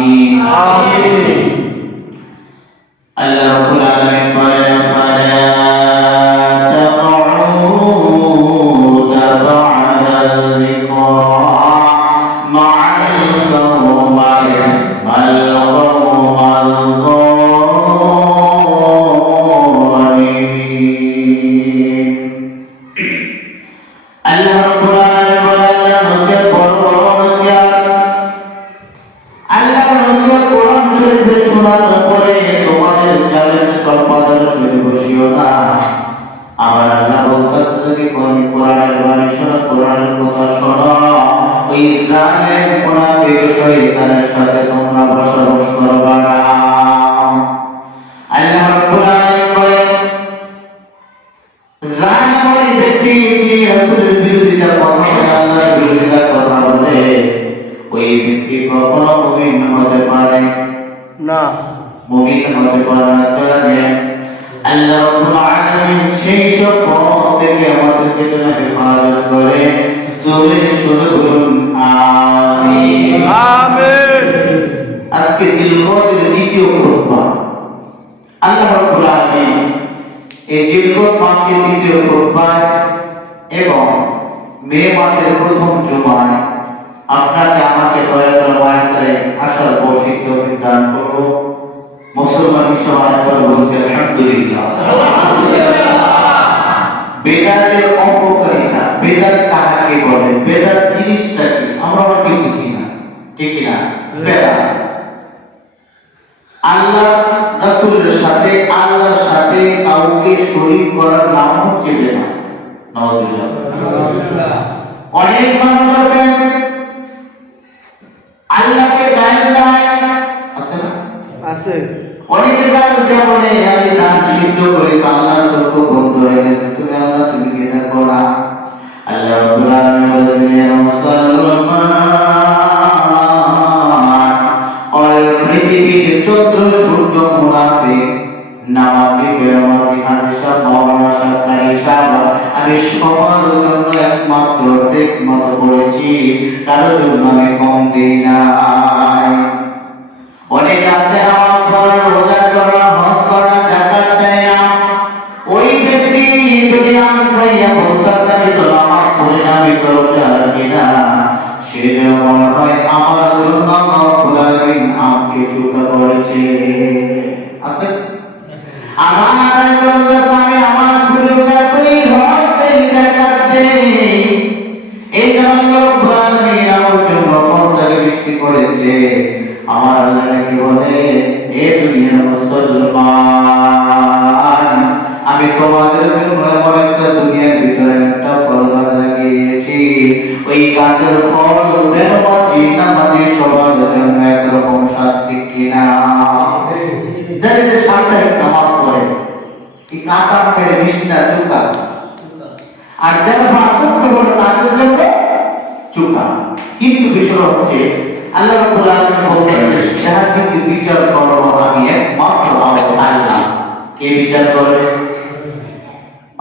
আমিন আমিন। আল্লাহ রাব্বুল আলামিন বলেন ফালা তাকউদ বা'দা যিকরা মা'আল কওমাল মাল কওমাল যালিমিন। আল্লাহ রাব্বুল আলামিন বলেন নসিহত বড় নসিহত। আল্লাহর নসিহত কোরআন শরীফে শোনার পরে তোমাদের জালেম সর্বদার সহিত বসিও না। আবার আল্লাহ বলতেছে যদি কোরআনের বাণী শোনো, কোরআনের কথা শোনো, ওই জালেম মুনাফিক শয়তানের সাথে তোমরা বসবাস করবে না। আল্লাহ রাব্বুল আলামিন বলেন জালেম ওই ব্যক্তি যে রাসূলের বিরোধিতা কথা বলে, আল্লাহর বিরোধিতা কথা বলে, ওই ব্যক্তি কখনো মুমিন হতে পারে না, মুমিন হতে পারে না। চলে আল্লাহ রাব্বুল আলামিন সেই সব পথ থেকে আমাদেরকে যেন হেফাজত করে। জোরে শুনে বলুন আমিন আমিন। আজকে জিলকদের দ্বিতীয় খুতবা। আল্লাহ রাব্বুল আলামিন এই জিলকদ মাসের দ্বিতীয় খুতবায় এবং মে মাসের প্রথম জুমায় আপনাকে আমাকে দয়া করে মায়া করে আসার বর্ষিত দান করবো। মুসলমান হিসেবে একবার বলছে আলহামদুলিল্লাহ। বেদাতের অপকারিতা, বেদাত কাকে বলে, বেদাত জিনিসটা কি আমরা অনেকে বুঝি না, ঠিক না? বেদাত আল্লাহ রাসূলের সাথে, আল্লাহর সাথে কাউকে শরীক করার নাম হচ্ছে বেদাত। নাউযুবিল্লাহ। অনেক মানুষ আছেন আল্লাহকে গায়ের দেয়, আছে না? আছে। অনেকের কাছে যেমন আমি দান সিদ্ধ করে আল্লাহর চোখ বন্ধ হয়ে গেছে, তুমি আল্লাহ তুমি কি দেখো না? আল্লাহ রাব্বুল আলামিন বলেন মুসলমান অল পৃথিবীর চন্দ্র সূর্য মুনাফিক নামাজি বেনামাজি হাদিসা মাওলানা সরকারি সাহেব আমি সবার জন্য একমাত্র ঠিক মতো করেছি, কারোর জন্য আমি কম দিই নাই। অনেক আছে নামাজ পড়া, রোজা করা, হজ করা, যাকাত দেয় না। ওই ব্যক্তি যদি আমি খাইয়া বলতেছে আমি তো নামাজ পড়ি না, আমি তো রোজা রাখি না, সে যেন মনে হয় আমার জন্য রব্বুল আলামিন আমাকে চুকা করেছে। আছে আমার আমি আমার রোজা করি, হজ করি, যাকাত দেই, এই জন্য রব্বুল আলামিন আমার জন্য ফরজ সৃষ্টি করেছে। আমার আল্লাহ কি বলে, এ দুনিয়ার মুসলমান আমি তোমাদের জন্য এমন একটা দুনিয়ার ভিতরে একটা ফল গাছ লাগিয়েছি, ওই গাছের ফল বেনামাজি নামাজি সবার জন্য একরকম স্বাদ, ঠিক কিনা? যারা যে সাপ্তাহিক নামাজ পড়ে কি কাঁচা পেয়ে মিষ্টি না চুকা, আর যারা বাসত্ব বলে তাদের জন্য চুকা। কিন্তু বিষয় হচ্ছে আল্লাহ রাব্বুল আলামিন বলতেছেন যারা কিছু বিচার করো আমি একমাত্র আল্লাহ। কে বিচার করে?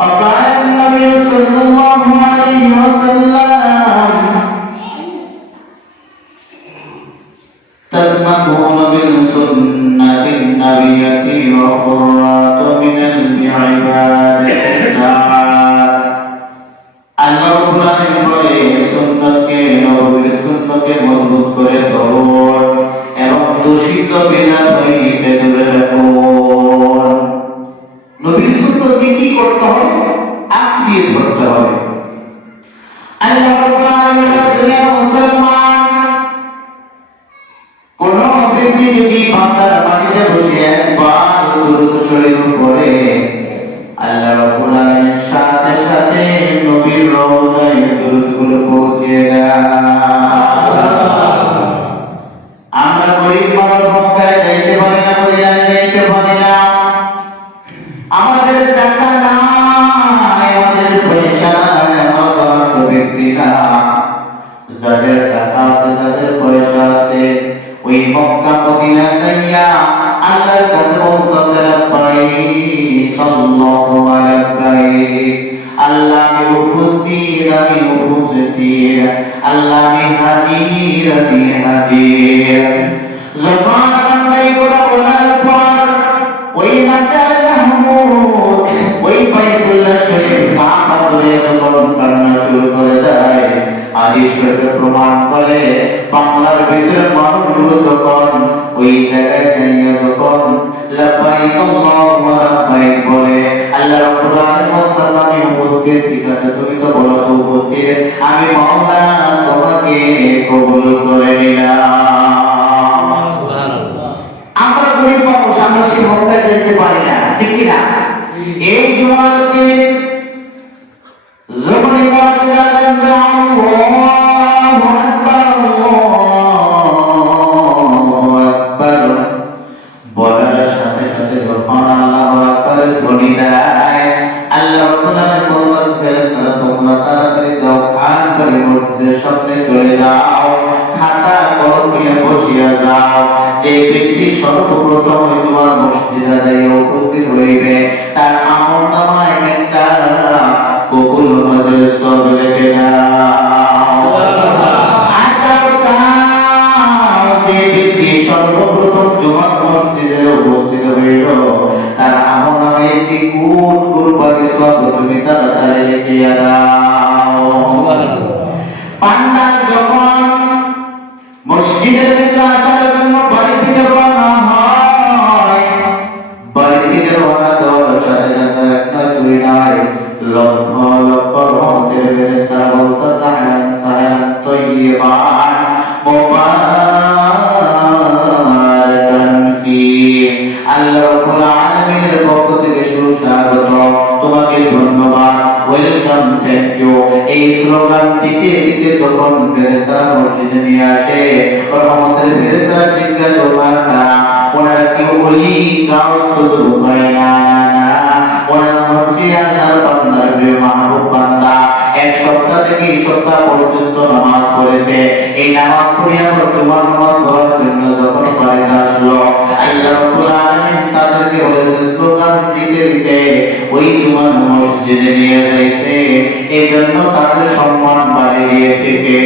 আল্লাহ নবী সাল্লাল্লাহু আলাইহি ওয়াসাল্লাম তাসমাহুনা বিল সুন্নাতিন নাবিয়্যতি ওয়া খুরাতু মিনাল ইবাদাতিল্লাহ। আল্লাহ রাব্বুল আলামিন বলে সুন্নাতকে, নবীর সুন্নাতকে মজবুত করে ধরো এবং দূষিত বিদআত হইতে দূরে রাখো। নবীর সুন্নাতকে কি করতে হবে? আঁকড়িয়ে ধরতে হবে। আল্লাহ রাব্বুল আলামিন দুনিয়া মুসলমান কোন ব্যক্তি যদি বান্দার বাড়িতে বসে একবার দুরূদ শরীফ পড়ে, আল্লাহ রাব্বুল আলামিন সাথে সাথে নবীর রওজায় দুরূদগুলো পৌঁছে দেয়। আমরা গরিব মানুষ, মক্কায় যাইতে পারি না, মদিনায় যাইতে পারি না, আমাদের টাকা নাই, আমাদের পয়সা নাই, আমরা তো ব্যক্তি না। যাদের টাকা আছে, যাদের পয়সা আছে, ওই মক্কা মদিনা যাইয়া আল্লাহর কাছে বলতেছে লাব্বাইক আল্লাহুম্মা লাব্বাইক, আল্লাহ আমি উপস্থিত, আমি উপস্থিত, আল্লাহ আমি হাজির, আমি হাজির। যখন বান্দাই কথা বলার পর ওই মাকার মাহমুদ ওই বাইতুল্লাহ শরীফ কাবা ধরে যখন কান্না শুরু করে দেয়, হাদিস শরীফে প্রমাণ করে বাংলার ভিতরে মানুষগুলো যখন ওই জায়গায় যাইয়া যখন লাব্বাইক আল্লাহুম্মা লাব্বাইক বলে, আল্লাহ রাব্বুল আলামিন বলতেছে আমি উপস্থিত, ঠিক আছে তুমি তো বলেছো উপস্থিত, আমি মাওলা তোমাকে কবুল করে নিলাম। সুবহানাল্লাহ। আমরা গরিব মানুষ, আমরা সেই মক্কায় যেতে পারি না, ঠিক কি না? এই জুমাতে যখন ইমাম বলেন আল্লাহু আকবার আল্লাহু আকবার বলার সাথে সাথে যখন আল্লাহু আকবারের ধ্বনি দেয়, আল্লাহ রাব্বুল আলামিন বলেন ফেরেশতারা তোমরা তাড়াতাড়ি যাও, খান করে মসজিদের সামনে চলে যাও, খাতা কলম নিয়ে বসিয়া যাও। যে ব্যক্তি সর্বপ্রথম তোমার মসজিদে যাইয়া উপস্থিত হইবে তার আমলনামায় একটা কবুল নজর সব লিখে দাও। যে ব্যক্তি সর্বপ্রথম জুমার মসজিদে উপস্থিত হইল তার আমলনামায় একটি কোট কুরবানি সব তুমি তাড়াতাড়ি লিখে দাও। বান্দা যখন মসজিদের ভিতরে আসার জন্য বাড়ি থেকে রওনা হয়, বাড়ি থেকে রওনা দেওয়ার সাথে সাথে একটা দুই নয় লক্ষ লক্ষ রহমতের ফেরেশতারা বলতেছে সাহান সাহান তয়্যিবান মুবারাকান ফি। আল্লাহ রাব্বুল আলামিনের পক্ষ থেকে সুস্বাগত, তোমাকে ধন্যবাদ, ওয়েলকাম, থ্যাংক ইউ, এই স্লোগান দিতে দিতে যখন ফেরেশতারা মসজিদে নিয়ে আসে, রহমতের ফেরেশতারা জিজ্ঞাসা করে ওনারা কি ওলি গাউস তো ভাই? না না না, ওনারা হচ্ছে আল্লাহর বান্দার প্রিয় মাহবুব বান্দা, এক সপ্তাহ থেকে এই সপ্তাহ পর্যন্ত নামাজ পড়েছে, এই নামাজ পড়িয়া তোমার নামাজ পড়ার জন্য যখন বাড়িতে আসলো আল্লাহ রাব্বুল আলামিন তাদেরকে বলেছে স্লোগান দিতে দিতে ওই তোমার মসজিদে নিয়ে যাইতে, এই জন্য তাদের সম্মান বাড়িয়ে দিয়েছে কে?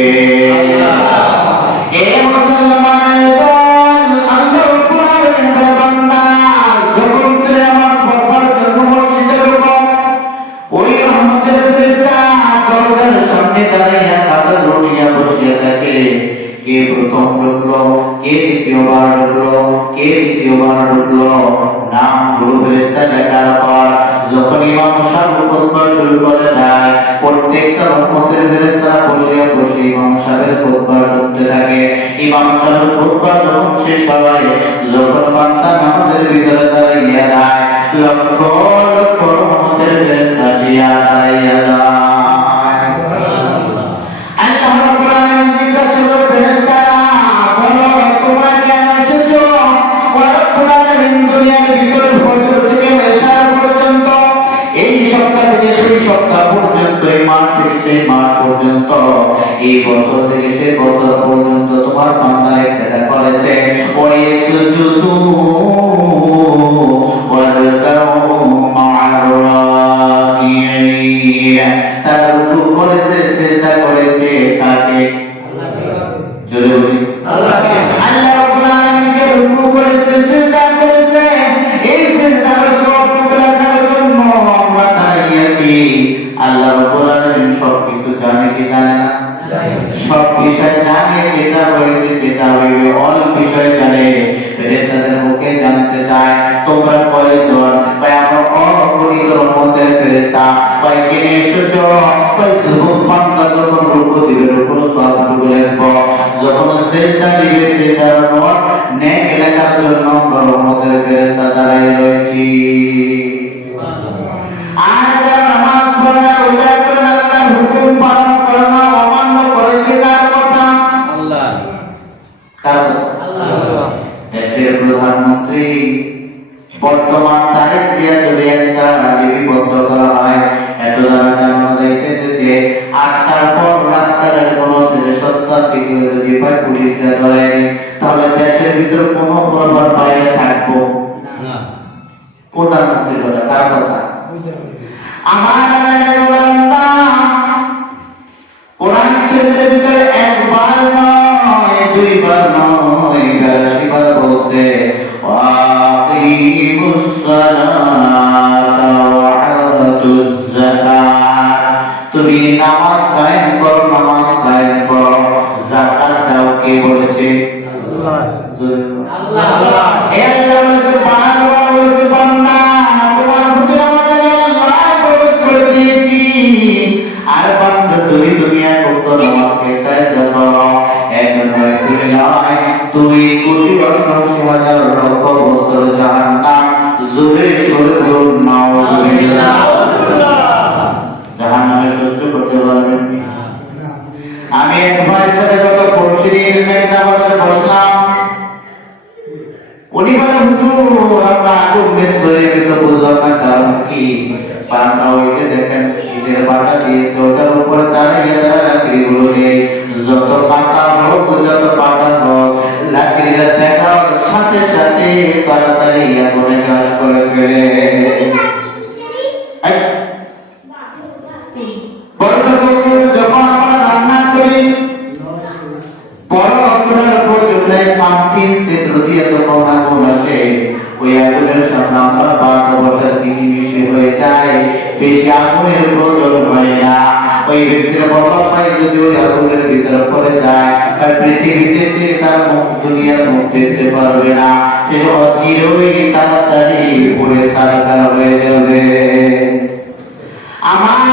আল্লাহ। এই মুসলমানের দল আল্লাহ রাব্বুল আলামিনের বান্দা যখন তুই নামাজ পড়বার জন্য মসজিদে ঢুকো, ওই রহমতের ফেরেশতা দরজার সামনে দাঁড়িয়ে কাঁধে লড়িয়া বসিয়া থাকে। কে প্রথম ঢুকলো, কে দ্বিতীয়বার ঢুকলো, কে তৃতীয়বার ঢুকলো, নাম গুলো ফেরেশতা লেখার পর যখন ইমাম সাহেব খুতবা শুরু করে দেয়, প্রত্যেকটা রহমতের ফেরেশতারা বসিয়া বসে ইমাম সাহেবের খুতবা শুনতে থাকে। ইমাম সাহেবের খুতবা যখন শেষ হয়, যখন বান্দা নামাজের ভিতরে দাঁড়িয়ে যায়, লক্ষ লক্ষ রহমতের ফেরেশতা দিয়া দাঁড়িয়ে যায়। আল্লাহ রাব্বুল আলামিন জিজ্ঞাসা করে ফেরেশতারা বলো তোমরা কেন এসেছো? রাব্বুল আলামিন দুনিয়ার ভিতরে ফজর থেকে এশা পর্যন্ত, এই সপ্তাহ থেকে সেই সপ্তাহ পর্যন্ত, এই মাস থেকে সেই মাস পর্যন্ত, এই বছর থেকে সেই বছর পর্যন্ত তোমার বান্দা ইত্তেদা করেছে। ওই সুজুদু ওয়ারকাউ মা'আর রাকিঈন, তারা রুকু করেছে, সিজদা করেছে কাকে? আল্লাহকে। জোরে বলি আল্লাহকে। আল্লাহ রাব্বুল আলামিনকে রুকু করেছে, সিজদা করেছে, এই সিজদার সবটুকু রাখার জন্য আমরা দাঁড়িয়েছি। আল্লাহ রাব্বুল আলামিন সবকিছু জানে কি জানে না? সব বিষয় জানে, যেটা হয়েছে যেটা হইবে অল বিষয় জানে। ফেরেশতাদের মুখে জানতে চায় তোমরা কয়জন? ভাই আমরা অগণিত রহমতের ফেরেশতা। ভাই কেন এসেছো? ভাই যখন বান্দা যখন রুকু দিবে রুকুর সওয়াবটুকু লিখবো, যখন সিজদা দিবে সিজদার নোট নেক লেখার জন্য আমরা রহমতের ফেরেশতা দাঁড়িয়ে রয়েছি। আর যারা নামাজ পড়ে না, রোজা করে না, আল্লাহর হুকুম পালন করে না, অমান্য করেছে, কার কথা? আল্লাহ। কার কথা? আল্লাহ। দেশের প্রধানমন্ত্রী বর্তমান তারিখ দিয়ে যদি একটা লিপিবদ্ধ করা হয়, এত জানা জানানো যাইতেছে যে ৮টার পর রাস্তাঘাট কোনো সত্তা থেকে যদি পায় পুলিশে ধরে, তাহলে দেশের ভিতরে কোনো প্রভাব বাইরে থাকবো না। প্রধানমন্ত্রীর কথা, কার কথা? আমার বান্দা কোরআন শরীফের ভিতরে একবার নয়, দুইবার নয়, ৮২ বার আল্লাহ এই আল্লাহ সুবহানাহু ওয়া বান্দা তোমার প্রতি আমাদের আল্লাহ ফরজ করে দিয়েছি আর বান্দা তুমি দুনিয়া কত নামাজকে কায়দা করো এক নয় দুই নয় 2 কোটি 88,000 লক্ষ বছর জাহান্নাম জোরে সরে বলুন নাউযুবিল্লাহ জাহান্নামে সহ্য করতে পারবেন না আমি এক ভাইয়ের সাথে গত পরশুদিন মেঘনাবাজারে বসলাম উনি বলে হুজুর আমরা আগুন মিস করে তো বুঝলাম না কারণ কি পান্না হইতে দেখেন ঈদের বাটা দিয়েছে ওটার উপরে দাঁড়িয়ে লাকড়িগুলো নেই যত পাতা হোক যত পাতা হোক লাকড়িটা দেখার সাথে সাথে তাড়াতাড়ি আগুনে গ্রাস করে ফেলে যখন আমরা রান্না করি বড় অগ্রার প্রয়োজনে সামথিং ছিদ্র দিয়ে যখন আগুন আসে ওই আগুনের সামনে আমরা বাদ বসার মিশে হয়ে যায় বেশি আগুনের প্রয়োজন হয় না ওই ব্যক্তির বড় পাই যদি ওই আগুনের ভিতরে পড়ে যায় আর পৃথিবীতে সে তার মুখ দুনিয়ার মুখ দেখতে পারবে না সে অচিরই তাড়াতাড়ি পড়ে সারকার হয়ে যাবে আমার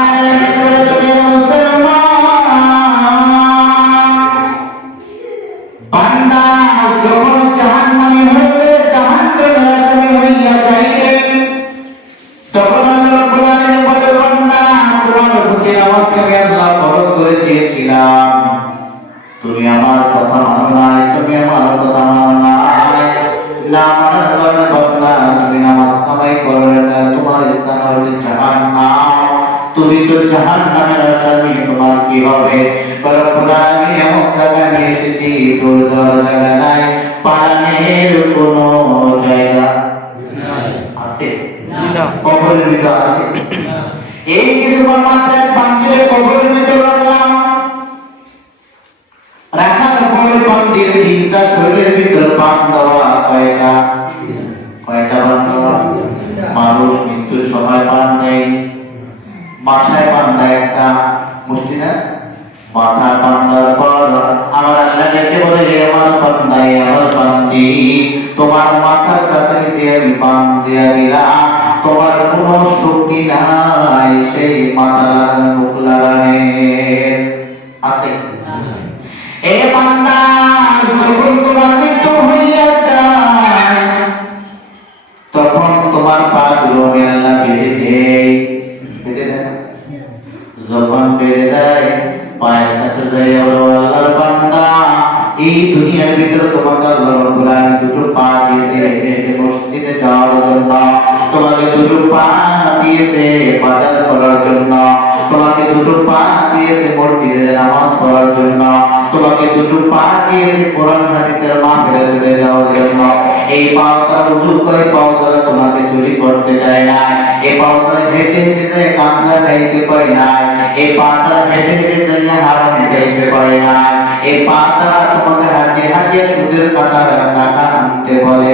বান্দা যখন জাহান্নামী হয়ে জাহান্নামের আসামি হইয়া যাইবে তখন আল্লাহ রাব্বুল আলামিন বলে বান্দা তোমার প্রতি আমাকে আল্লাহ ফরজ করে দিয়েছিলাম তুমি আমার কথা মানো নাই তুমি আমার কথা মানো নাই না মানার কারণে বান্দা তুমি নামাজ কামাই করো না তোমার স্থান হচ্ছে জাহান্নাম তুমি তো জাহান্নামের আসামি তোমার কি হবে রব্বুল আলামিন এমন জায়গা নিয়ে এসেছি তোর দেওয়ার জায়গা নাই পালানের কোনো জায়গা নাই আছে না কবরের ভিতর আছে এই কিছু মাত্র বান্দিরে কবরের ভিতর রাখলাম রাখার পরে বান্দির তিনটা শরীরের ভিতর পান দেওয়া কয়টা পান দেওয়া মানুষ মৃত্যুর সময় পান দেয় মাথায় পান দেয় একটা মুষ্টি না মাথা পান দেওয়ার পর আমার আল্লাহ ডেকে বলে যে আমার বান্দাই আমার বান্দি তোমার মাথার কাছে যে আমি পান দিয়া দিলাম তোমার কোনো শক্তি নাই সেই মাথা লাগানো মুখ লাগানোর আছে এ বান্দা যখন তোমার মৃত্যু হইয়া যায় তখন তোমার পাগুলো আল্লাহ বেঁধে দেয় যখন বেঁধে দেয় পায়ের কাছে যাই আল্লাহর বান্দা এই দুনিয়ার ভিতরে তোমাকে আল্লাহ রাব্বুল আলামিন দুটো পা দিয়েছে হেঁটে মসজিদে যাওয়ার জন্য তোমাকে দুটো পা দিয়েছে বাজার করার জন্য তোমাকে দুটো পা দিয়েছে মসজিদে নামাজ পড়ার জন্য তোমাকে দুটো পা দিয়েছে কোরআন হাদিসের মাহফিলে চলে যাওয়ার জন্য এই পাওটা রুজু করে পাওটা তোমাকে চুরি করতে দেয় না এই পাওটা হেঁটে হেঁটে কাঁচা খাইতে পারে না এই পাটা হেঁটে হেঁটে যাইয়া হারাম খাইতে পারে না এই পাটা তোমাকে হাঁটিয়ে হাঁটিয়ে সুদের পাতার টাকা আনতে বলে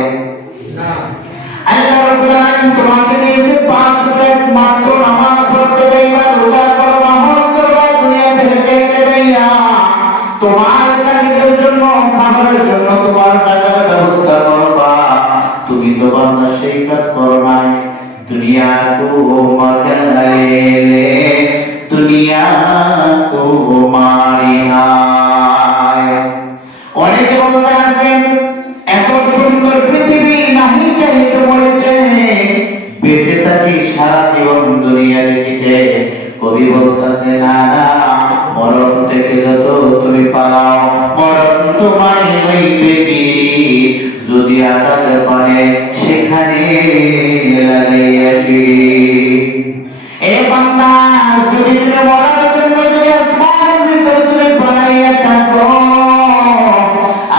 না আল্লাহ রাব্বুল আলামিন তোমাকে দিয়েছে পাঁচ ওয়াক্ত মাত্র নামাজ পড়তে যাইবা রোজা করবা হজ করবা দুনিয়াতে হেঁটে যাইয়া তোমার নিজের জন্য খাবারের জন্য তোমার টাকার ব্যবস্থা করবা তুমি তো বান্দা সেই কাজ করো নাই দুনিয়া কো মজা লে দুনিয়া কো মারি হায় অনেকে বলতে আছেন এত সুন্দর পৃথিবী নাহি চাইতে বলতে বেঁচে থাকি সারা জীবন দুনিয়া দেখিতে কবি বলতেছে না না মরণ থেকে যত তুমি পালাও মরণ তোমায় হইবে কি যদি আকাশে পারে সেখানে লাগাইয়া সিঁড়ি এ বান্দা যদি তুমি মরার জন্য যদি আসমানের ভিতরে তুমি পালাইয়া থাকো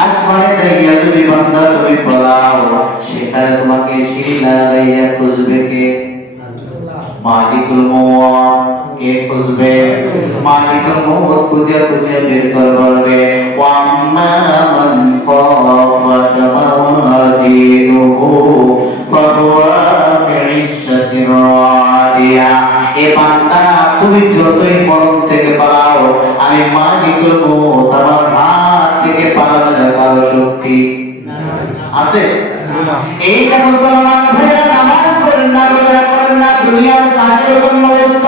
আসমানে যাইয়া যদি বান্দা তুমি পালাও সেখানে তোমাকে সিঁড়ি লাগাইয়া খুঁজবে কে মালিকুল মওত কে খুঁজবে মালিকুল মওত খুঁজে খুঁজে বের করবে ওয়াম্মা মান খাফাত মাওয়াজিনুহু ফাহুয়া ফি'ইশাতির রাদিয়া এ বান্দা তুমি যতই মরণ থেকে পালাও আমি মালিকুল মওত আমার হাত থেকে পালানোর কারো শক্তি আছে? এই যে মুসলমান ভাইরা নামাজ পড়েন না, রোজা করেন না, দুনিয়ার কাজের জন্য ব্যস্ত।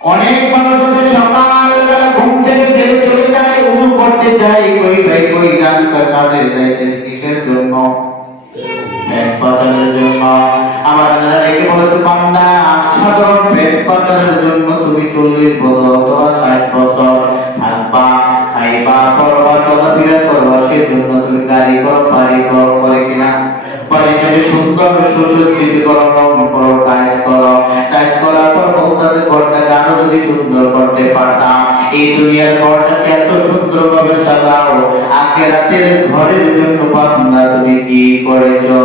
অনেক মানুষ সকালবেলা ঘুম থেকে জেগে চলে যায়, উযু করতে যায়, কই ভাই কই যান, কাজে যাইতে কিসের জন্য? পেট পাতনের জন্য। আমার আল্লাহ রেখে বলেছে, বান্দা সাধারণ পেট পাতনের জন্য তুমি 40 বছর অথবা 60 বছর থাকবা, খাইবা, পড়বা, চলাফেরা করবা, সেজন্য তুমি গাড়ি করো, বাড়ি করো, করে কিনা বাড়িটাকে সুন্দর সুসজ্জিত করো, রং করো, টাইলস করো, টাইলস করার পর বলতেছে ঘরটাকে আরো যদি সুন্দর করতে পারতাম, এই দুনিয়ার ঘরটাকে এত সুন্দর ভাবে সাজাও, আখিরাতের ঘরের জন্য বান্দা তুমি কি করেছো?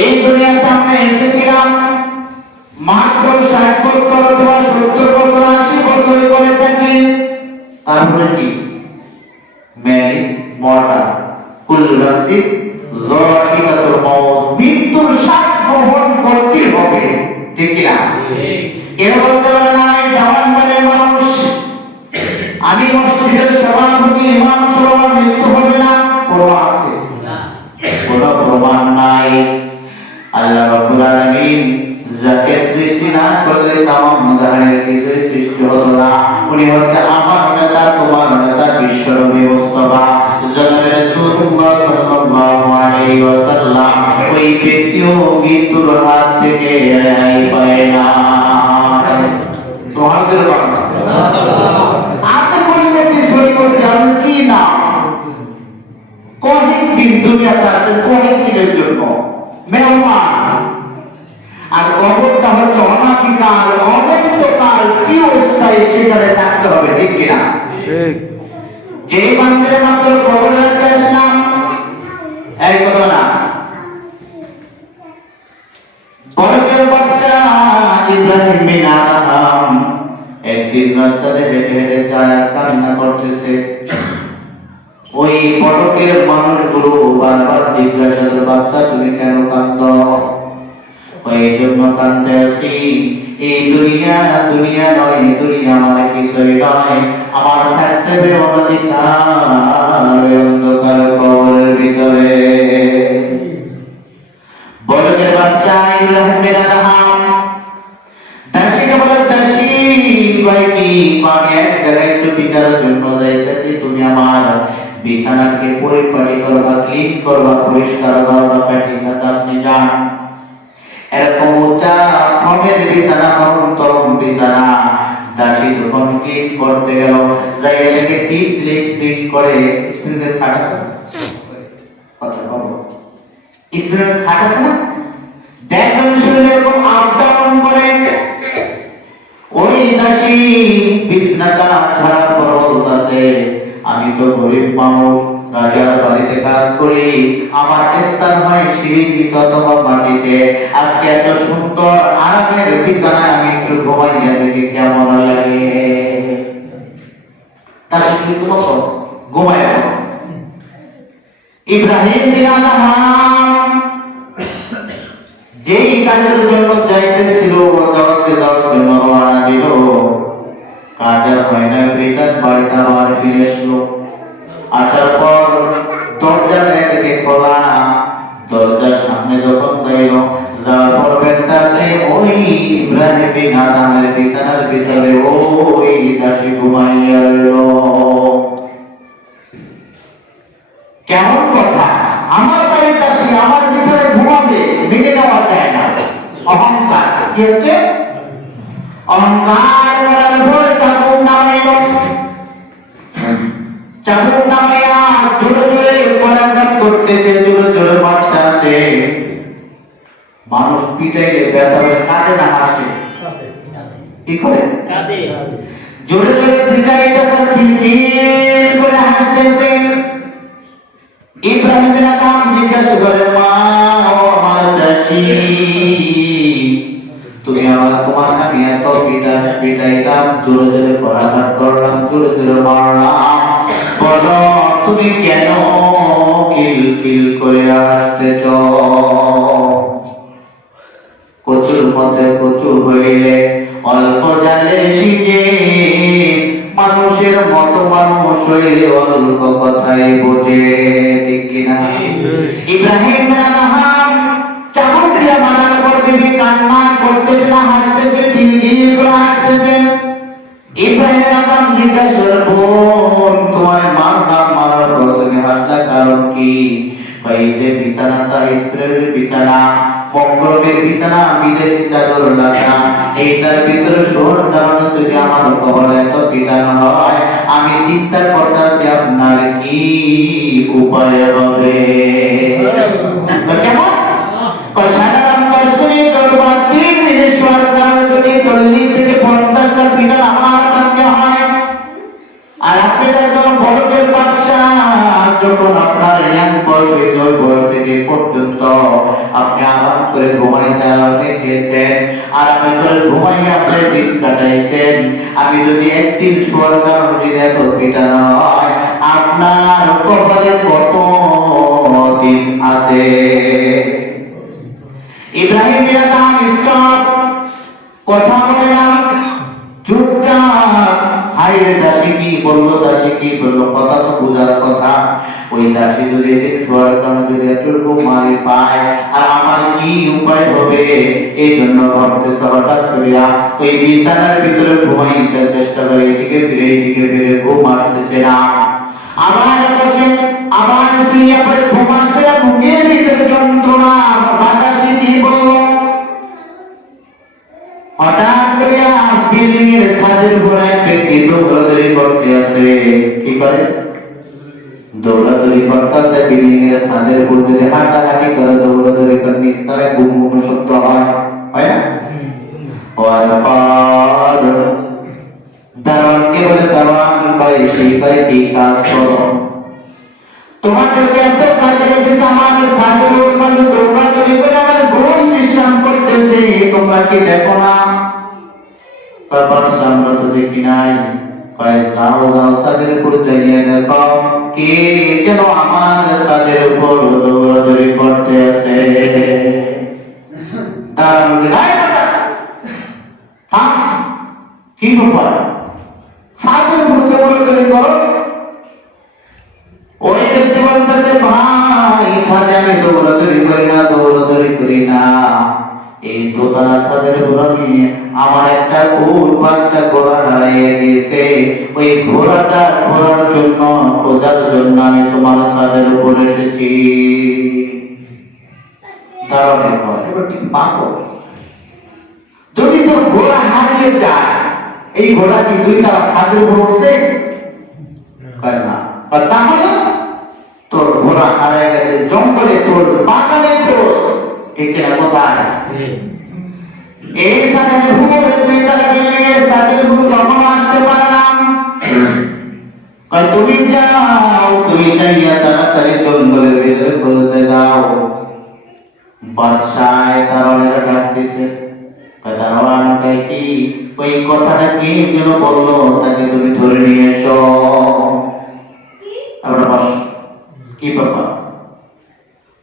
এই দুনিয়াতে আমরা এসেছিলাম মাত্র 60 বছর অথবা 70 বছর, 80 বছর করে থাকি। তারপরে কি? ম্যারি মর্টা কুল্লু নাফসি যায়িকাতুল মাউত, মৃত্যুর স্বাদ গ্রহণ করতে হবে, ঠিক কি না? কেউ বলতে পারে না আমি জওয়ানবারের মানুষ, আমি মসজিদের সভাপতি, ইমাম সাহেব, মৃত্যু হবে না, প্রমাণ আছে? কোনো প্রমাণ নাই। আল্লাহ রাব্বুল আলামিন যাকে সৃষ্টি না করলে তামাম জাহানের কিছু সৃষ্টি হতো না। উনি হচ্ছে আমার নেতা, তোমার নেতা, বিশ্বনবী মুস্তাফা জনাবে রাসূলুল্লাহ সাল্লাল্লাহু আলাইহি ওয়াসাল্লাম। ওই ব্যক্তিও মৃত্যুর হাত থেকে রেহাই পায় না। সুবহানাল্লাহ। আপনি পরিবর্তন সই করতে হবে কি না? কয়েকদিন দুনিয়াতে আছেন, কয়েকদিনের জন্য মেহমান। আর কবরটা হচ্ছে অনাদিকাল, অনন্তকাল, চিরস্থায়ী, সেখানে থাকতে হবে, ঠিক কিনা? যে বান্দার মাত্র কবরে রাখতে আসলাম, এই কথা না। বরকের বাচ্চা ইব্রাহিম বিন আদম একদিন রাস্তাতে হেঁটে হেঁটে যায় আর কান্না করতেছে। ওই বরকের মানুষগুলো বারবার জিজ্ঞাসা করে, বাচ্চা তুমি কেন কাঁদো? এই জন্য কাঁদতে আছি, এই দুনিয়া দুনিয়া নয়, এই দুনিয়া আমার কিছুই নয়, আমার থাকতে হবে অনাদিকাল অন্ধকার কবরের ভিতরে। বরকের বাচ্চা ইব্রাহিম বিন আদম দাসীকে বলে, দাসী ভাই কি আমি এক জায়গায় একটু বিচারের জন্য যাইতেছি, তুমি আমার বিছানাকে পরিপাটি করবা, ক্লিন করবা, পরিষ্কার করবা, ঠিক আছে আপনি যান। এরকম উচ্চা ফমের বিছানা, নরম তরম বিছানা, দাসী যখন ক্লিন করতে গেল, যাই এটাকে টিপ ক্লিন করে স্প্রিংয়ের কাটাছে, কথা বলো, স্প্রিংয়ের কাটাছে না, দেখবেন শরীরে এরকম আপ ডাউন করে। ওই দাসী বিছানাটা ছাড়ার পর বলতেছে, আমি তো গরিব মানুষ, রাজার বাড়িতে কাজ করি, আমার স্থান হয় সিঁড়ির নিচে অথবা মাটিতে, আজকে এত সুন্দর আরামের বিছানায় আমি একটু ঘুমাইয়া দেখি কেমন লাগে। তার কিছু মতো ঘুমাইয়া ইব্রাহিম বিন আদম যেই কাজের জন্য যাইতেছিল, যাওয়ার জন্য রওনা দিল, কাজের হয় না, রিটার্ন বাড়িতে আবার ফিরে আসলো। আসার পর দরজা দেখে খোলা, দরজার সামনে যখন গেল, যাওয়ার পর দেখতাছে ওই ইব্রাহিম বিন আদমের বিছানার ভিতরে ওই দাসী ঘুমাইয়া রইল। কেমন কথা, আমার বাড়ির দাসী আমার বিছানায় ঘুমাবে, মেনে নেওয়া যায় না। অহংকার, কি হচ্ছে অহংকার। করার পর চাবুক নামাইল, চাবুক নামাইয়া জোরে জোরে পরাঘাত করতেছে, জোরে জোরে মারতেছে। মানুষ পিটাইলে ব্যথা হলে কাঁদে না হাসে? কি করে? কাঁদে। জোরে জোরে পিটাইতেছে, খিলখিল করে হাসতেছে। ইব্রাহিম বিন আদম জিজ্ঞাসা করে, মা ও আমার দাসী, তুমি আমার তোমার আমি এত পিটাইলাম, জোরে জোরে পরাঘাত করলাম, জোরে জোরে মারলাম, বলো তুমি কেন কিলকিল করে আসতেছ? কচুর মধ্যে কচু হইলে অল্প জালে সিজে, মানুষের মতো মানুষ হইলে অল্প কথায় এই যে বিছানাটা স্ত্রীর বিছানা, মক্রমের বিছানা, বিদেশি চাদর লাগা, এইটার ভিতরে শোর কারণে যদি আমার কবরে এত পিটানো হয়, আমি চিন্তা করতেছি আপনার কি উপায় হবে। কেমন সাধারণ কষ্টে দরবার 3 মিনিট শোয়ার কারণে যদি 40 থেকে 50টা পিটান আমার কাছে হয়, আর আপনি একদম বড়দের বাদশা, যখন আপনার ইয়াং বয়স হয়েছে ওই বয়স থেকে পর্যন্ত আপনি আরাম করে ঘুমাইছেন, আরাম খেয়েছেন, আরামে করে ঘুমাইয়ে আপনি দিন কাটাইছেন, আমি যদি একদিন শোয়ার কারণে যদি এত পিটানো হয়, আপনার কপালে কত দিন আছে। ইব্রাহিম বিরাদাম স্টপ, কথা বলে না, চুপচাপ। হাইরে দাসী কি বললো, দাসী কি বললো, কথা তো বোঝার কথা। ওই দাসী যদি এদিন শোয়ার কারণে যদি এতটুকু মারি পায়, আর আমার কি উপায় হবে, এই জন্য ভাবতেছে হঠাৎ করিয়া ওই বিছানার ভিতরে ঘুমাইতে চেষ্টা করে, এদিকে ফিরে ঘুম আসতেছে না। আবার বসে আবার শুইয়া পড়ে ঘুমাতে, বুকের ভিতরে যন্ত্রণা। বাতাসে কি বললো, হঠাৎ করিয়া বিল্ডিং এর ছাদের উপর এক ব্যক্তি দৌড়াদৌড়ি করতে আসে। কি করে? দৌড়াদৌড়ি করতে বিল্ডিং এর ছাদের উপর যদি হাঁটাহাঁটি করে, দৌড়াদৌড়ি করে, নিস্তারে গুম গুম শব্দ হয়, হয় না? হওয়ার পর দারোয়ানকে বলে, দারোয়ান ভাই কি কাজ করো? তোমাদেরকে এত কাজে লেগেছে, আমার ছাদের উপর দৌড়াদৌড়ি করে আমার ঘুম বিশ্রাম করতেছে, তোমরা কি দেখো না? আমরা তো দেখি নাই। যাও যাও ছাদের উপর যাইয়া দেখো, কে যেন আমার ছাদের উপর দৌড়াদৌড়ি করতে আছে। কি ব্যাপার, ছাদের উপর দৌড়াদৌড়ি করো? ওই ব্যক্তি বলতেছে, ভাই ছাদে আমি দৌড়াদৌড়ি করি না, এই দোতলা ছাদের উপর আমি আমার একটা ঘোড়া হারিয়ে গেছে, ওই ঘোড়ার জন্য খোঁজার জন্য আমি তোমার ছাদের উপর এসেছি। যদি তোর ঘোড়া হারিয়ে যায়, এই ঘোড়া কি তুই তারা ছাদের উপর উঠছে? না। তাহলে তোর ঘোড়া হারিয়ে গেছে জঙ্গলে, তোর বাগানে, তোর ঠিক না? কোথায়? এই ছাদের উপর তুই তারা বিল্ডিং এর ছাদের উপর যখন আসতে পারলাম, তুমি যাও, তুমি যাইয়া তাড়াতাড়ি জঙ্গলের ভিতরে খুঁজতে যাও। বাদশাহ দারোয়ানের ডাক দিছে, দারোয়ান কি ওই কথাটা কে যেন বললো, তাকে তুমি ধরে নিয়ে এসো। আমরা বস, কি ব্যাপার?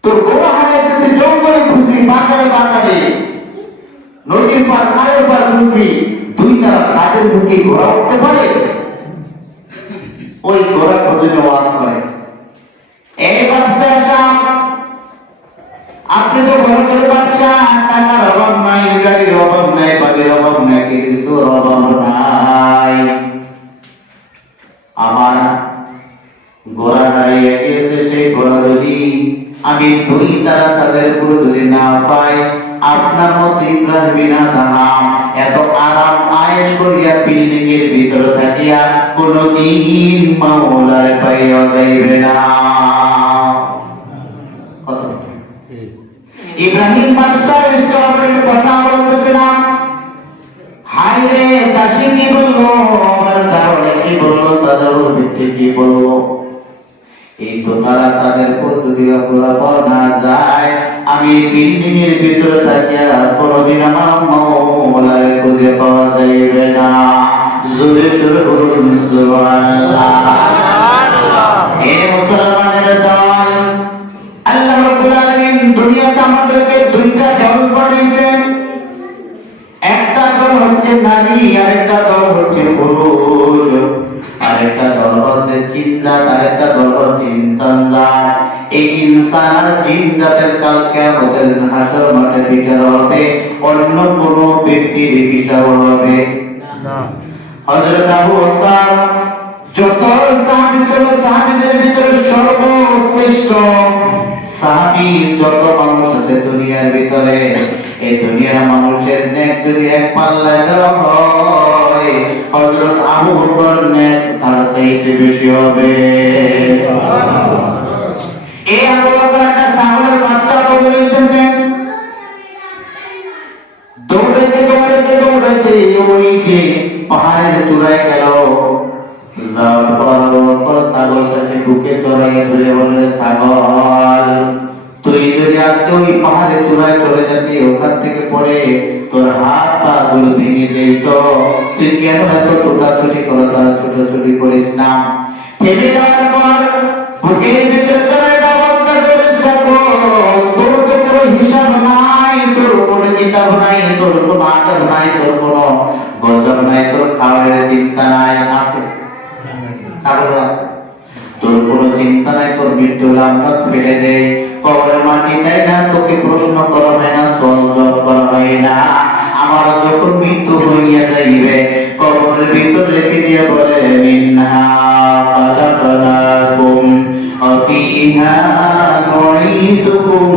তোর ঘোড়া হারিয়েছে, তুই জঙ্গলে খুঁজবি, বাগানে, নদীর পার, খালের পার খুঁজবি, তুই তারা ছাদের বুকে ঘোড়া উঠতে পারে? ওই ঘোড়া পর্যন্ত ওয়াজ করে। এই বাদশাহ, আপনি তো বড় বড় বাদশাহ, টাকার অভাব নাই, গাড়ির অভাব নাই, বাড়ির অভাব নাই, কিছুর অভাব নাই। আমার ঘোড়া হারিয়ে গেছে, সেই ঘোড়া যদি আমি দুই তারা ছাদের উপর যদি না পাই, আপনার মতো ইব্রাহিম বিন আদহাম এত আরাম আয়েশ করিয়া বিল্ডিং এর ভিতরে থাকিয়া কোনদিন মাওলার পাইয়া যাইবে না। ইব্রাহিম বাদশাহ ইসলামের কথা বলতেছিলাম, হাইরে দাসী কি বললো, আমার দারোয়ান কি বললো, সাদার ভিত্তি কি বললো, এই দোতলা ছাদের উপর যদি ঘোরা না যায়, আমি বিল্ডিং এর ভিতরে থাকিয়া কোনদিন আমার মাওলার খুঁজে পাওয়া যাইবে না। জোরে জোরে বলুন সুবহানাল্লাহ। হে মুসলমানের দল, আল্লাহ রাব্বুল আলামিন দুনিয়াতে আমাদেরকে দুইটা দল বানিয়েছেন, একটা দল হচ্ছে নারী, আরেকটা দল হচ্ছে পুরুষ, আরেকটা দল হচ্ছে জিন জাত, আরেকটা দল হচ্ছে ইনসান জাত। এই ইনসান আর জিন জাতের কাল কিয়ামতের দিন হাসর মাঠে বিচার হবে, অন্য কোন ব্যক্তির হিসাব হবে না। হযরত আবু বকর যত সাহাবী ছিল, সাহাবীদের ভিতরে সর্বশ্রেষ্ঠ দামি যত মানুষ আছে দুনিয়ার ভিতরে, এই দুনিয়ার মানুষের নেক যদি এক পাল্লায় দেওয়া হয়, হযরত আবু বকর নেক তার চাইতে বেশি হবে। এই আবু বকর একটা ছাগলের বাচ্চা বলতেছেন, দৌড়াইতে দৌড়াইতে দৌড়াইতে ওই যে পাহাড়ের চূড়ায় গেল। ছাগলটাকে বুকে চড়াইয়া ধরে বললে, ছাগল তুই যদি আজকে ওই পাহাড়ের চূড়ায় চলে যেতে, ওখান থেকে পড়ে তোর হাত পা গুলো ভেঙে যেত, তুই কেন এত ছোটাছুটি করো? তারা ছোটাছুটি করিস না। থেমে যাওয়ার পর বুকের ভিতরে চড়াই বলতে করে, তোর তো কোনো হিসাব নাই, তোর কোনো কিতাব নাই, তোর কোনো আদব নাই, তোর কোনো গজব নাই, তোর খাবারের চিন্তা নাই। আছে ছাগল আছে, তোর কোনো চিন্তা নাই, তোর মৃত্যু আমরা ফেলে দেয়, কবরের মাটি দেয় না, তোকে প্রশ্ন করা হয় না, সলভ করা হয় না। আমার যখন মৃত্যু হইয়া যাইবে, কবরের ভিতর রেখে দিয়ে বলে, মিনহা খালাকনাকুম ওয়া ফিহা নুঈদুকুম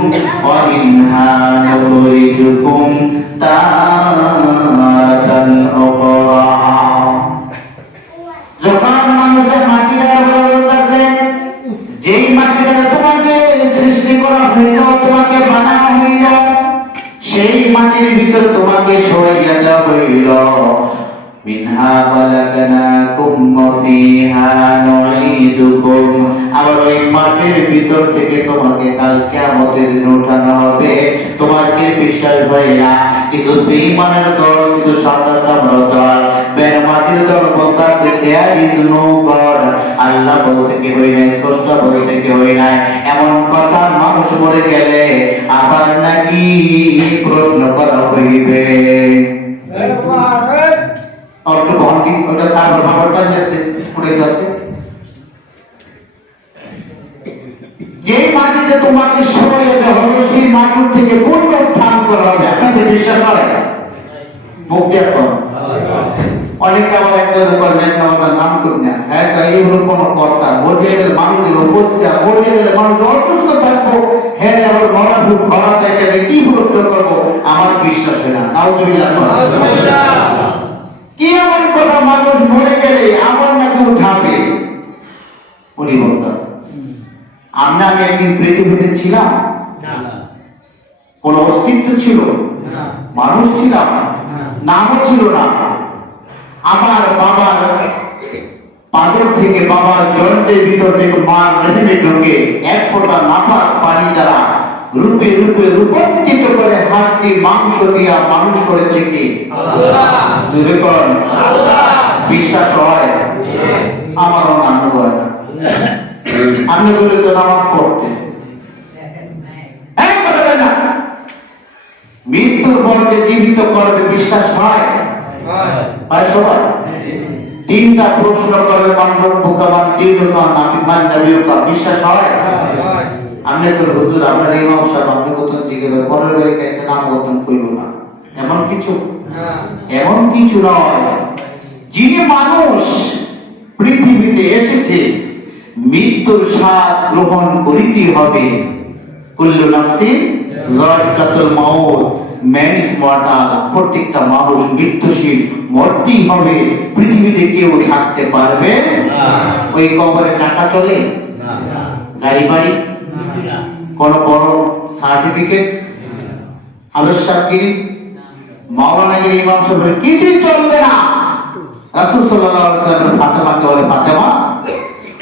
ওয়া মিনহা নুখরিজুকুম তারাতান উখরা। যখন মানুষের মাটি দ্বারা বলতেছে, যেই মাটি দ্বারা তোমাকে সৃষ্টি করা হইল, তোমাকে বানানো হইল, সেই মাটির ভিতর তোমাকে সরাইয়া দেওয়া হইল। মিনহা খালাকনাকুম ওয়া ফিহা নুঈদুকুম, আবার ওই মাটির ভিতর থেকে তোমাকে কাল কিয়ামতের দিন উঠানো হবে। তোমাকে বিশ্বাস হয় না? কিছু বেঈমানের দল, কিছু সাদা চামড়ার দল, বেঈমানের দল বলতাছে দেয়ার ইজ নো গড, আল্লাহ বলতে কি হই নাই, স্রষ্টা বলতে কি হই নাই। এমন কথা মানুষ মরে গেলে আবার নাকি প্রশ্ন করা হইবে। অল্প ঘন্টি ওটা তার ভাবটা যাচ্ছে পড়ে যাচ্ছে। যে মাটিতে তোমাকে সরিয়ে দেওয়া হবে, সেই মাটির থেকে পুনরুত্থান করা হবে। আপনাদের বিশ্বাস হয়? মুক্তি এখন অনেকে আবার একটা ব্যাপার মেঘনামাতার নাম করি না, হ্যাঁ এই হলো কোনো কর্তা, বর্গের মানুষ দিল বসছে, বর্গের মানুষ অসুস্থ থাকবো, হ্যাঁ আবার মরা ভূত ভরা দেখে কি প্রশ্ন করবো? আমার বিশ্বাস হয় না। নাউজুবিল্লাহ। কি এমন কথা, মানুষ মরে গেলে আবার নাকি উঠাবে? পরিবর্তন। আমরা একদিন পৃথিবীতে ছিলাম, কোন অস্তিত্ব ছিল? মানুষ ছিলাম, নামও ছিল না। আমার বাবার পাথর থেকে, বাবার জন্মের ভিতর থেকে মার রেহেমে ঢুকে এক ফোঁটা নাপাক পানি দ্বারা রূপে রূপে রূপান্তরিত করে হাড্ডি মাংস দিয়া মানুষ করেছে কি? আল্লাহ। বিশ্বাস হয়? আমারও নাম হয় না। আমি বলে তো নামাজ পড়তে মৃত্যুর পরকে জীবিত করবে, বিশ্বাস হয়? হয় সবাই? তিনটা প্রশ্ন করবে, মানব বোকামান দিনকা নাবিমান নবীকা, বিশ্বাস হয়? আমি তো হুজুর আপনার ইমাম সাহেব আপনি কত জিজ্ঞাসা পরের বাড়ি কাছে নাম গঠন কইব না, এমন কিছু এমন কিছু নয়। যিনি মানুষ পৃথিবীতে এসেছে, মৃত্যুর স্বাদ গ্রহণ করিতে হবে। কুল্লু নাফসিন যায়কাতুল মাউত, ম্যান ইজ মর্টাল, প্রত্যেকটা মানুষ মৃত্যুশীল, মরতেই হবে। পৃথিবীতে কেউ থাকতে পারবে না। ওই কবরে টাকা চলে না, গাড়ি বাড়ি, কোন বড় সার্টিফিকেট, আদর্শগিরি, মাওলানাগিরি, ইমাম সাহেবের কিছুই চলবে না। রাসূল সাল্লাল্লাহু আলাইহি ওয়াসাল্লাম ফাতেমাকে বলে, ফাতেমা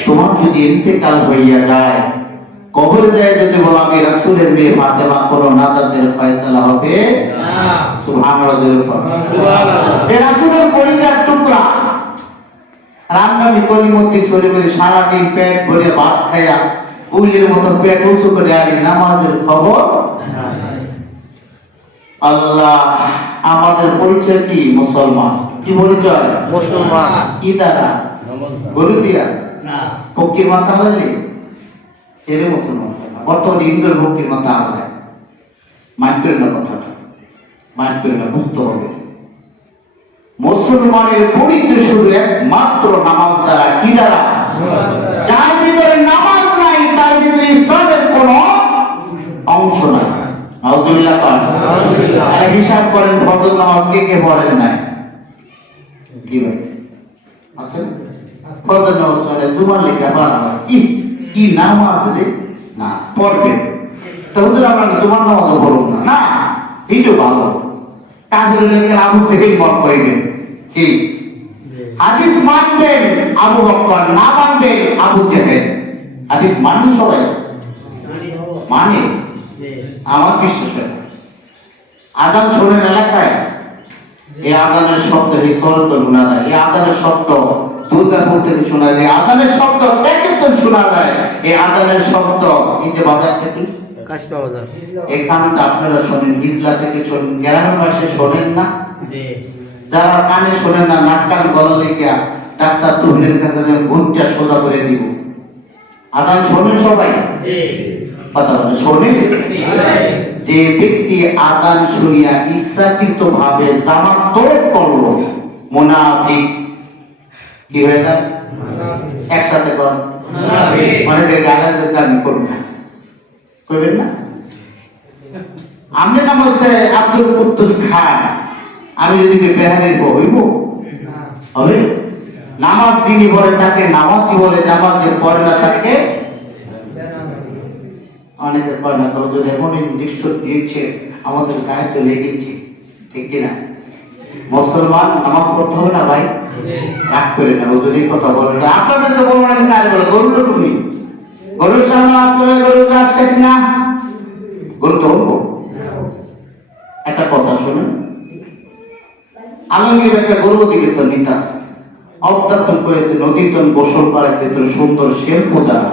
তোমার যদি ইন্তেকাল হইয়া যায়, কবরে যায় যদি বলো আমি রাসূলের মেয়ে ফাতেমা, কোনো নাজাতের ফয়সালা হবে না। সুবহানাল্লাহ। সুবহানাল্লাহ। এই রাসূলের কলিজার টুকরা রান্নামি কলিমতি শরীরে সারাদিন পেট ভরে ভাত খায়া উইলের মতো পেট উঁচু করে আর নামাজের খবর। আল্লাহ, আমাদের পরিচয় কি? মুসলমান। কি পরিচয়? মুসলমান। কি দ্বারা? গরু দিয়া না, ফকির মাথা হলে ছেলে মুসলমান। বর্তমানে হিন্দুর ফকির মাথা আলাদা, মানবেন না কথাটা, মানবেন না, বুঝতে হবে। মুসলমানের পরিচয় শুধু একমাত্র নামাজ দ্বারা। কি দ্বারা? যার ভিতরে নামাজ নাই তার ভিতরে ইসলামের কোন আলহামদুলিল্লাহ পান। আর হিসাব করেন ফজর নামাজ কে পড়েন নাই? কি ভাই আছে? ফজর নামাজ পড়ে জুমার লেখা পারা কি কি নামাজ রে না পড়বেন। তো হুজুর আমরা জুমার নামাজও পড়ব না, না এইটাও ভালো। কাজের লেখা আবু থেকে মত কইবেন কি হাদিস মানবেন আবু বকর, না মানবেন আবু জেহেল। হাদিস মানবেন সবাই মানে আমার বিশ্বাস হয়। আজান শোনেন এলাকায়, এই আজানের শব্দ হিসলত শোনা যায়, এই আজানের শব্দ দুর্গাপুর থেকে শোনা যায়, আজানের শব্দ টেকেতন শোনা যায়, এই আজানের শব্দ এই যে বাজারটা কি কাশপা বাজার, এখানটা আপনারা শোনেন, হিজলা থেকে শোনেন, গ্রামের পাশে শোনেন না। যারা কানে শোনেন না, নাক কান গলা লেগা ডাক্তার তুহিনের কাছে ঘুরটা সোজা করে দিব। আজান শোনেন সবাই? কথা বলে শোনেন? যে ব্যক্তি আজান শুনিয়া ইচ্ছাকৃত ভাবে জামাত তরক করলো, মুনাফিক। কি হয়ে যায়? একসাথে কর, অনেকে গালাগালি আমি করব না, করবেন না। আমার নাম হচ্ছে আব্দুল কুদ্দুস খান, আমি যদি বেহারির বউ হইব হবে? নামাজ যিনি বলে তাকে নামাজি বলে, নামাজ যে পড়ে না তাকে অনেকে পড়ে না। যদি এমন ইঞ্জেকশন দিয়েছে আমাদের গায়ে তো লেগেছে, ঠিক কিনা? মুসলমান নামাজ পড়তে হবে না ভাই, রাগ করে না। যদি কথা বলে আপনাদেরকে বলবো না, কাজ বলে গরুটা তুমি গরুর সামনে আসলে গরুর গাছ খাইস না, গরু তো বলবো। একটা কথা শুনুন, আলমগীর একটা গর্ভবতী তো নিতে আছে, অবতারতন করেছে নদীতন গোসল করার ক্ষেত্রে সুন্দর শ্যাম্পু দ্বারা।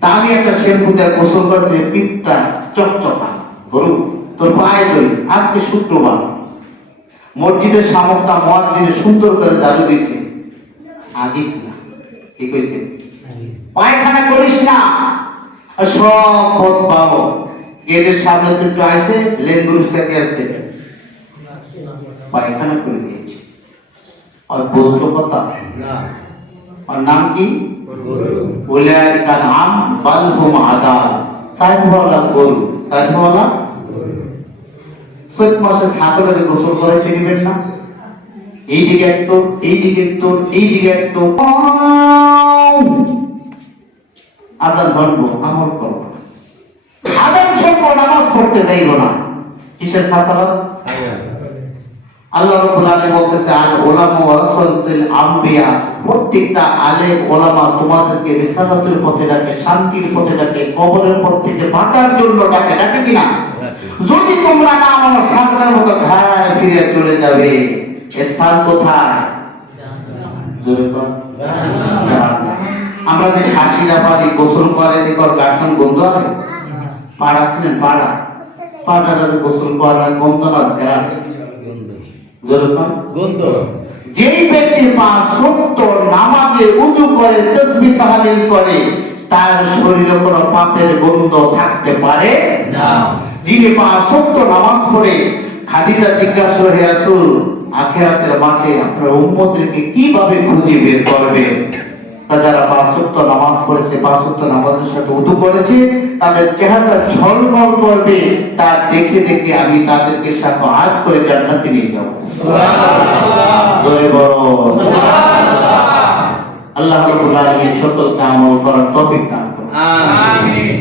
তা আমি একটা শ্যাম্পু দিয়ে গোসল করেছি, পিঠটা চকচকা, গরু তোর পায়ে ধরি। আজকে শুক্রবার, মসজিদের সামকটা মুয়াজ্জিন সুন্দর করে ঝাড়ু দিয়েছে, আগিস না, কি কইছে? পায়খানা করিস না, সব পথ পাবো। গেটের সামনে একটু আইসে লেঙ্গুরুস থেকে আসছে, পায়খানা করে দিয়েছে। আর বুঝলো কথা না, আর নাম কি? উলাইকা নাম বাল হুম আদাল, সাইফওয়ালা গরু, সাইফওয়ালা। চৈত মাসে ছাগলের গোসল করাইতে দিবেন না, এইদিকে একটু এইদিকে একটু এইদিকে একটু আজান বলবো, আমল করবো না, আজান শুনবো, নামাজ পড়তে দেইব না। কিসের খাসালত? আল্লাহ রাব্বুল আলামিন বলতেছে, আল উলামা ওয়ারাসাতুল আমবিয়া, প্রত্যেকটা আলেম ওলামা তোমাদেরকে রিসালাতের পথে ডাকে, শান্তির পথে ডাকে, কবরের পথ থেকে বাঁচার জন্য ডাকে, ডাকে কিনা? যদি তোমরা না মানো ছাগলের মতো ঘাড় ফিরে চলে যাবে। স্থান কোথায়? আমরা যে খাসিরা পারি গোসল করে দেখো গার্ডন গন্ধ হয়, পাড়া ছিলেন পাড়া, পাড়াটা গোসল করে গন্ধ না ঘ্রাণ গন্ধ। যেই ব্যক্তি পাঁচ ওয়াক্ত নামাজে ওযু করে, তাসবিহ তাহলিল করে, তার শরীরে কোনো পাপের গন্ধ থাকতে পারে না। যিনি পাঁচ ওয়াক্ত নামাজ পড়ে, খাদিজা জিজ্ঞাসা করে, হে রাসূল, আখিরাতের মাঠে আপনার উম্মতদেরকে কিভাবে খুঁজে বের করবেন? যারা পাঁচ ওয়াক্ত নামাজ পড়েছে, পাঁচ ওয়াক্ত নামাজের সাথে ওযু করেছে, তাদের চেহারাটা ঝলমল করবে, তা দেখে দেখে আমি তাদেরকে শাফাআত করে জান্নাতে নিয়ে যাব। সুবহানাল্লাহ, জোরে বলো সুবহানাল্লাহ। আল্লাহ রাব্বুল আলামিন সকলকে আমল করার তৌফিক দান করুন, আমিন।